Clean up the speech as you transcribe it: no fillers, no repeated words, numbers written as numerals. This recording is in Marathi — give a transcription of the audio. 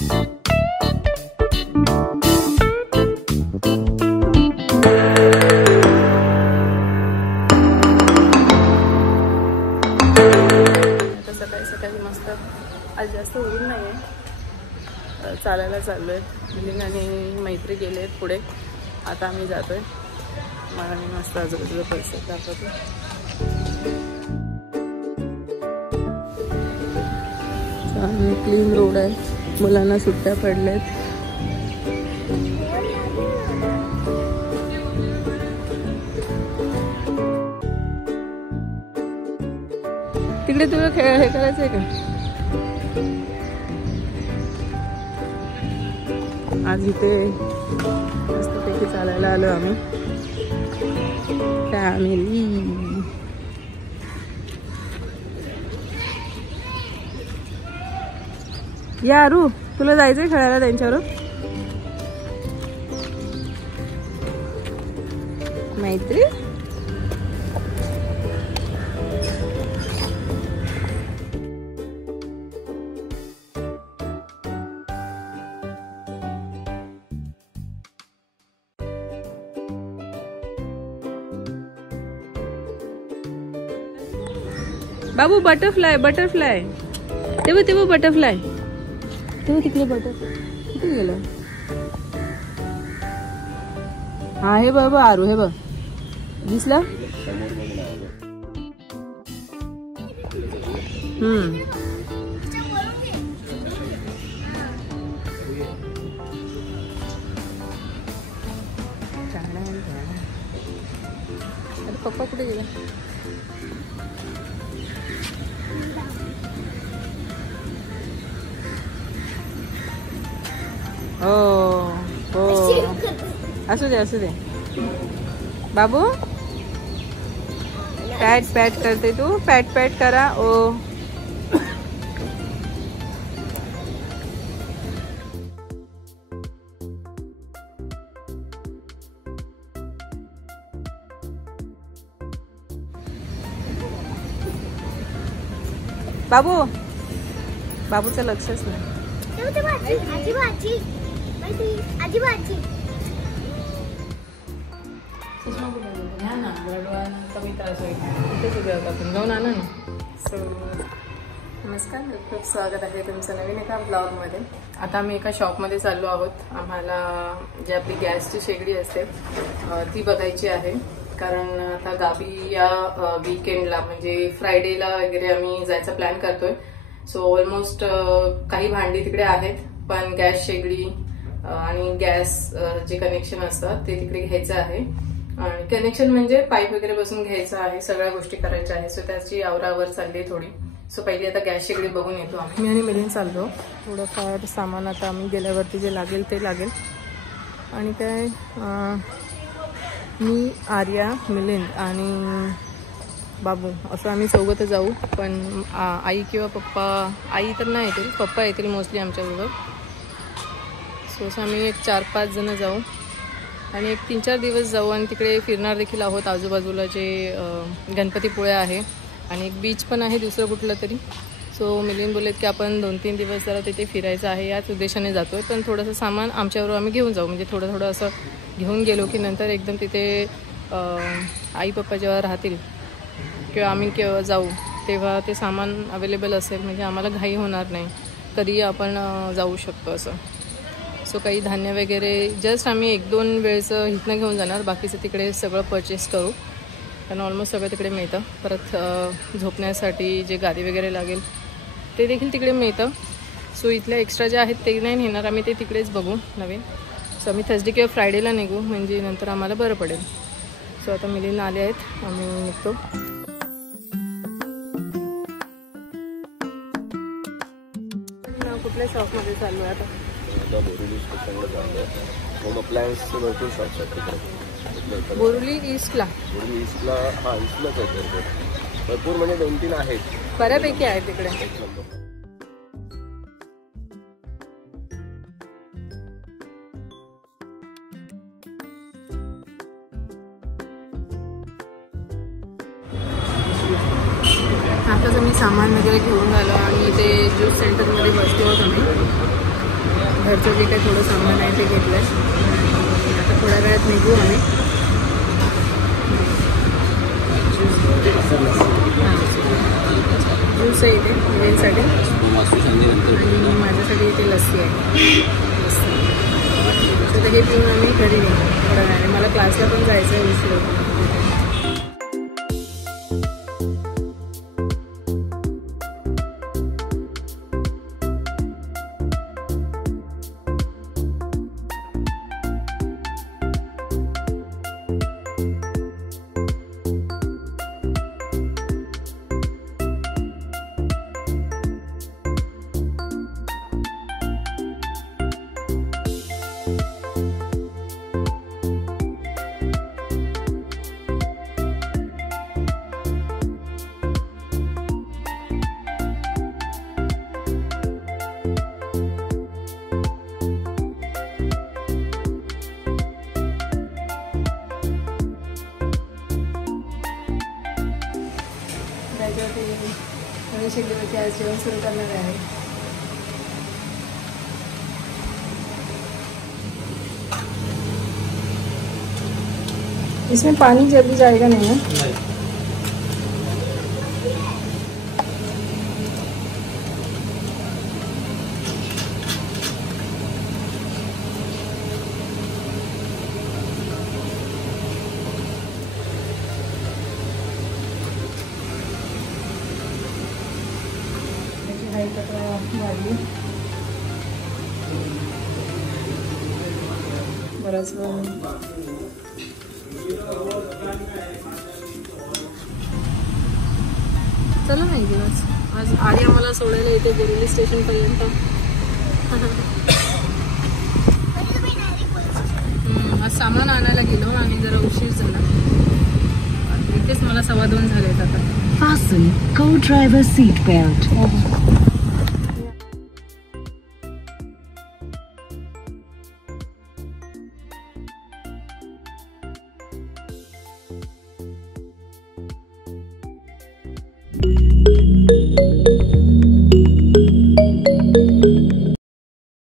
आज जास्त ऊन नाही आहे, चालायला चाललो आहे. मिलिंद आणि मैत्री गेले आहेत पुढे, आता आम्ही जातो आहे. मला मी मस्त आजूबाजूला परिसर दाखवते. क्लीन रोड आहे, मुलांना सुट्ट्या पडल्यात. तिकडे तुला हे करायचं आहे का? आज इथे मस्तपैकी चालायला आलो आम्ही फॅमिली. या रू, तुला जायचंय खेळायला त्यांच्यावर? मैत्री बाबू, बटरफ्लाय बटरफ्लाय, तेव्हा तेव्हा बटरफ्लाय, तेव्हा तिकडे बटर कुठे गेलं? हा हे बघ आरू, हे बघ दिसला. अरे पप्पा कुठे गेला? हो हो, असू दे असू दे बाबू. पॅट पॅट करते तू, पॅट पॅट करा. ओ बाबू, बाबूचं लक्षच नाही. कमी त्रास होईल, इथेच उभे होता आपण, जाऊन आणा ना. नमस्कार, खूप स्वागत आहे तुमचं नवीन एका ब्लॉगमध्ये. आता आम्ही एका शॉपमध्ये चाललो आहोत. आम्हाला जी आपली गॅसची शेगडी असते ती बघायची आहे, कारण आता गावी या वीकेंडला म्हणजे फ्रायडेला वगैरे आम्ही जायचा प्लॅन करतोय. सो ऑलमोस्ट काही भांडी तिकडे आहेत, पण गॅस शेगडी आणि गॅस जे कनेक्शन असतात ते तिकडे घ्यायचं आहे. आणि कनेक्शन म्हणजे पाईप वगैरे बसून घ्यायचं आहे, सगळ्या गोष्टी करायच्या आहे. सो त्याची आवरावर चालली थोडी. सो पहिली आता गॅस शेगडी बघून येतो आम्ही. मी आणि मिलिंद चाललो. थोडंफार सामान आता आम्ही गेल्यावरती जे लागेल ते लागेल. आणि काय मी, आर्या, मिलिंद आणि बाबू असं आम्ही चौघं जाऊ. पण आई किंवा पप्पा, आई तर नाही येतील, पप्पा येतील मोस्टली आमच्याबरोबर. सो असं आम्ही एक 4-5 जण जाऊ आणि एक 3-4 दिवस जाऊ. आणि तिकडे फिरणार देखील आहोत. आजूबाजूला जे गणपतीपुळे आहे आणि एक बीच पण आहे दुसरं कुठलं तरी. सो मिलिंद बोललेत की आपण 2-3 दिवस जरा तिथे फिरायचं आहे, याच उद्देशाने जातो आहे. पण थोडंसं सामान आमच्याबरोबर आम्ही घेऊन जाऊ, म्हणजे थोडं थोडं असं घेऊन गेलो की नंतर एकदम तिथे आई पप्पा जेव्हा राहतील किंवा आम्ही केव्हा जाऊ तेव्हा ते सामान अवेलेबल असेल, म्हणजे आम्हाला घाई होणार नाही, कधीही आपण जाऊ शकतो असं. सो काही धान्य वगैरे जस्ट आम्ही 1-2 वेळचं इथनं घेऊन जाणार, बाकीचं तिकडे सगळं परचेस करू, कारण ऑलमोस्ट सगळं तिकडे मिळतं. परत झोपण्यासाठी जे गादी वगैरे लागेल ते देखील तिकडे मिळतं. सो इथल्या एक्स्ट्रा जे आहेत ते नाही नेणार आम्ही, ते तिकडेच बघू नवीन. सो आम्ही थर्सडे किंवा फ्रायडेला निघू, म्हणजे नंतर आम्हाला बरं पडेल. सो आता मिलिंद आले आहेत, आम्ही निघतो. कुठल्या शॉपमध्ये चाललो आहे आता? बोरिवली स्टेशनला चाललो. होम अप्लायन्सचे भरपूर शॉप्स आहेत तिकडे. बोरिवली ईस्टला? बोरिवली ईस्टला, हां ईस्टलाच आहेत भरपूर, म्हणजे 2-3 आहेत, बऱ्यापैकी आहेत तिकडे. आताच आम्ही सामान वगैरे घेऊन आलो आणि इथे ज्यूस सेंटरमध्ये बसलो आहोत आम्ही. घरचं जे काही थोडं सामान आहे ते घेतलं आहे. आता थोड्या वेळात निघू आम्ही. ज्यूस आहे इथे मुलींसाठी आणि माझ्यासाठी इथे लस्सी आहे. तर हे पिऊन आम्ही घरी निघू थोड्या वेळाने. मला क्लासला पण जायचं आहे उशीर. गणेश देवाचे आज जेवण सुरू करणार आहे. इसमें पानी जल्दी जाएगा नहीं है. बराच चला नाही दिवस आज आर्या मला सोडायला येते बोरिवली स्टेशन पर्यंत. आज सामान आणायला गेलो आणि जरा उशीर झाला. इथेच मला 2:15 झालेत आता. Fasten co-driver seat belt.